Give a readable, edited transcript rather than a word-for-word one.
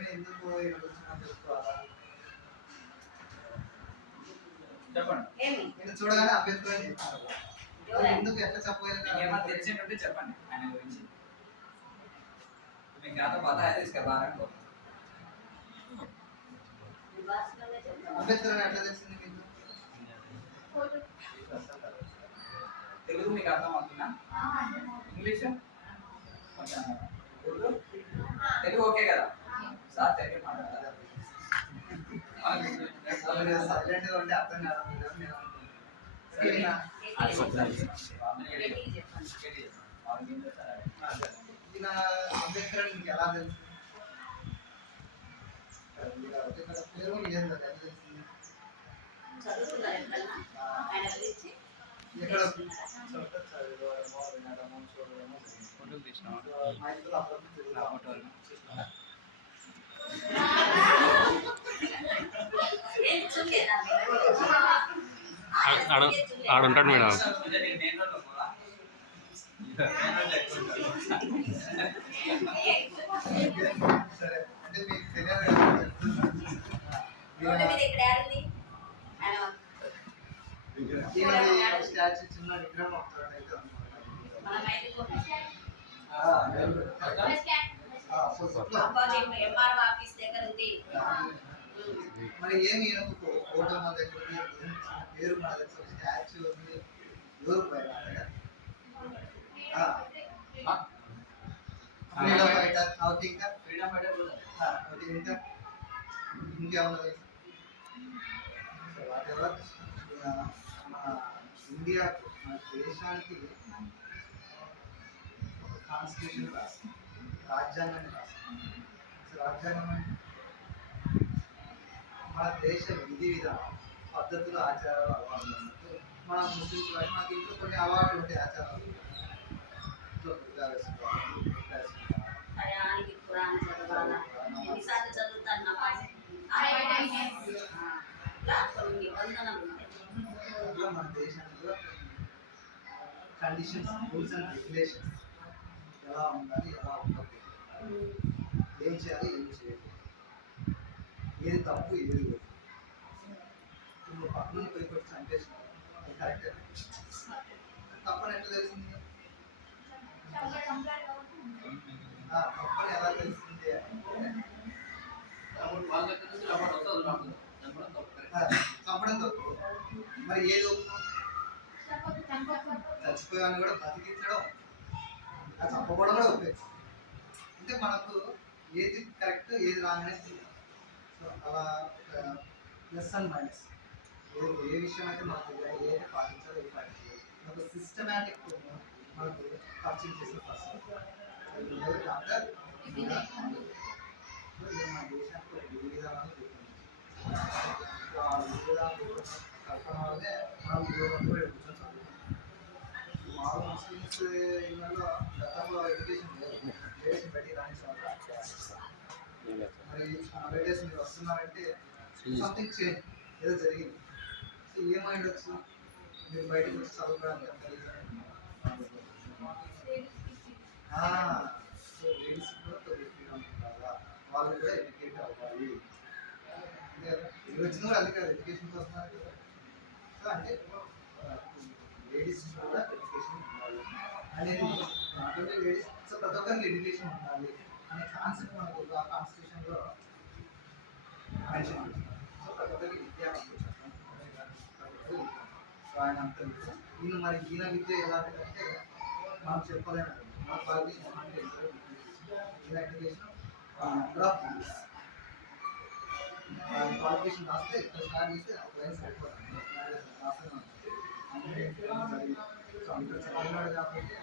ఏమి ఎందుకు చెప్పుకోవాలా చెప్పండి. నేను చూడగానే అంబేద్కర్ అని చెప్పాను. ఎందుకు ఎట్లా చెప్పగలను? ఏమన్నా తెలిసినట్టు చెప్పండి ఆయన గురించి. మీకు आता पता है इसके बारे में అంబేద్కర్ ఎట్లా తెలిసింది మీకు? తెలుగు మీకు అర్థం అవుతుందా? ఇంగ్లీష్ ఉర్దూ తెలుగు ఓకే కదా సార్? తెలుగు మాట్లాడారు సైలెంట్గా ఉంటే అర్థం కాదు. ఈయన అంబేద్కర్ మీకు ఎలా తెలుసు? పేరు లేదు కదా, ఎలా తెలిసింది? ఎక్కడ చదువుకోవడమో వినడమో చూడడమో ఫోటోలు తీసినాము. మా ఇంట్లో అప్పుడప్పుడు ఆడుంటాడు మేడం. సరే అంటే మీకు తెలియదు స్టాచ్యూ చిన్న విగ్రహం మరి ఏమి ఫోటో మన దగ్గర పేరు మన దగ్గర స్టాచ్యూ ఉంది. ఎవరు ఫ్రీడమ్ ఫైటర్ అవుట్ ఇంకా ఫ్రీడమ్ ఫైటర్ ఇంకా ఇంకేమన్నా వాటెవర్ మన ఇండియాకు మన దేశానికి ఒక కాన్స్టిట్యూషన్ రాస్తాం, రాజ్యాంగాన్ని రాస్తాం. రాజ్యాంగం అంటే మన దేశ విధి విధానం, పద్ధతులు, ఆచారాలు, అలవాట్లు అన్నట్టు మన ముస్లిమ్స్ కానీ మనకి ఇంట్లో కొన్ని అలవాట్లు ఉంటాయి, ఆచారాలు. ఇంట్లో దుర్గా వేసుకోవాలి, మన దేశంలో కండిషన్స్, రూల్స్ అండ్ రెగ్యులేషన్స్ ఎలా ఉండాలి, ఎలా ఉండదు, ఏం చేయాలి, ఏం చేయాలి, ఏది తప్పు, ఏది లేదు. ఇప్పుడు పక్కన పోయి కొట్టి చంపేసినారు, అది కరెక్టే. తప్పని ఎట్లా తెలిసింది? తప్పని ఎలా తెలిసింది అంటే చంపడం తప్పు. మరి ఏది చచ్చిపోయాన్ని కూడా బతికించడం, అది చంపకూడదు కూడా ఒప్పే. అంటే మనకు ఏది కరెక్ట్, ఏది రాంగ్ అనేది సో అలా ప్లస్ అండ్ మైనస్ ఏ విషయం అయితే మనకు ఏది పాటించాలో ఏది పాటించాలి ఒక సిస్టమేటిక్ మనకు పరిచయం చేసిన పర్సన్ అందరు మన దేశానికి విధి విధానాలు చెప్తుంది. ఆ విధి విధానాలు కల్పన వల్లే మనం ఉద్యోగం కూడా కూర్చొని చదువుతాం. మామూలు ముస్లిమ్స్ ఇళ్ళలో గతంలో ఎడ్యుకేషన్ లేదు, లేడీస్ని బట్టి రాని మరి లేడీస్ మీరు వస్తున్నారంటే సంథింగ్ చేంజ్ ఏదో జరిగింది. సో ఏమైంది వచ్చు మీరు బయటకు వచ్చి చదువుకోవడానికి సో లేడీస్ కూడా ఫ్రీడమ్ ఉండాలా, వాళ్ళు కూడా ఎడ్యుకేట్ అవ్వాలి. వచ్చిన కూడా అది కాదు, ఎడ్యుకేషన్ వస్తున్నారు కదా. సో అంటే లేడీస్ కూడా ఎడ్యుకేషన్ ఉండాలి అనేది నాకంటే లేడీస్ సో ప్రతి ఒక్కరికి ఎడ్యుకేషన్ ఉండాలి అనే కాన్సెప్ట్ మనకు ఆ కాన్స్టిట్యూషన్లో మెన్షన్ చేస్తాం. సో ప్రతి ఒక్కరికి విద్యా ఆయన అంత ఈయన మరి ఈయన విద్య ఎలాంటిదంటే మనం చెప్పలేము. మన క్వాలిఫికేషన్ అంటే ఈయన education number of years qualification రాస్తే ఇక్కడ స్టార్ట్ చేస్తే ఒక లైన్స్ అయిపోతుంది. రాస్తూనే ఉంటుంది. సో అంత చదివినాడు కాబట్టి